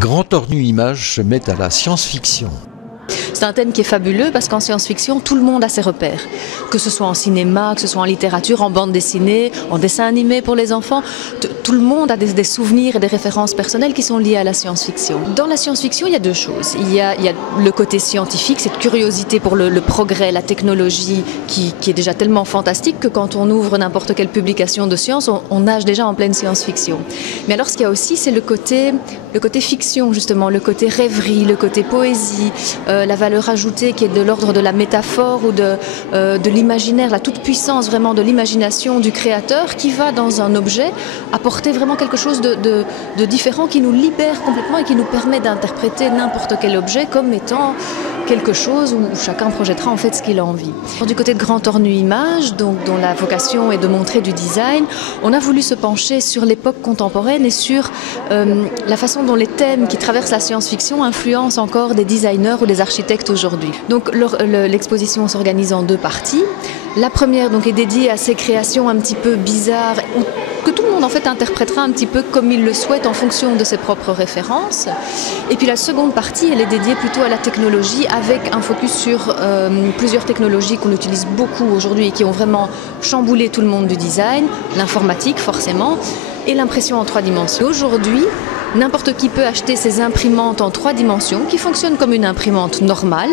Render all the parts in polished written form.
Grand Tornu Images se met à la science-fiction. C'est un thème qui est fabuleux parce qu'en science-fiction, tout le monde a ses repères. Que ce soit en cinéma, que ce soit en littérature, en bande dessinée, en dessin animé pour les enfants, tout le monde a des souvenirs et des références personnelles qui sont liées à la science-fiction. Dans la science-fiction, il y a deux choses. Il y a le côté scientifique, cette curiosité pour le progrès, la technologie qui est déjà tellement fantastique que quand on ouvre n'importe quelle publication de science, on nage déjà en pleine science-fiction. Mais alors ce qu'il y a aussi, c'est le côté fiction justement, le côté rêverie, le côté poésie, la valeur ajoutée qui est de l'ordre de la métaphore ou de l'imaginaire, la toute-puissance vraiment de l'imagination du créateur qui va dans un objet apporter vraiment quelque chose de différent qui nous libère complètement et qui nous permet d'interpréter n'importe quel objet comme étant quelque chose où chacun projettera en fait ce qu'il a envie. Du côté de Grand Tornu Images, dont la vocation est de montrer du design, on a voulu se pencher sur l'époque contemporaine et sur la façon dont les thèmes qui traversent la science-fiction influencent encore des designers ou des architectes aujourd'hui. Donc l'exposition s'organise en deux parties. La première donc est dédiée à ces créations un petit peu bizarres que tout le monde en fait interprétera un petit peu comme il le souhaite en fonction de ses propres références. Et puis la seconde partie, elle est dédiée plutôt à la technologie avec un focus sur plusieurs technologies qu'on utilise beaucoup aujourd'hui et qui ont vraiment chamboulé tout le monde du design, l'informatique forcément, et l'impression en 3 dimensions. Aujourd'hui, n'importe qui peut acheter ces imprimantes en 3 dimensions qui fonctionnent comme une imprimante normale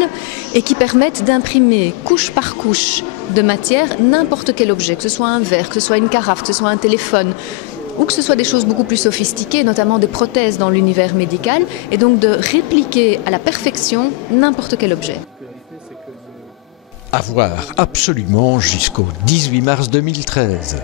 et qui permettent d'imprimer couche par couche de matière n'importe quel objet, que ce soit un verre, que ce soit une carafe, que ce soit un téléphone ou que ce soit des choses beaucoup plus sophistiquées, notamment des prothèses dans l'univers médical, et donc de répliquer à la perfection n'importe quel objet. À voir absolument jusqu'au 18 mars 2013.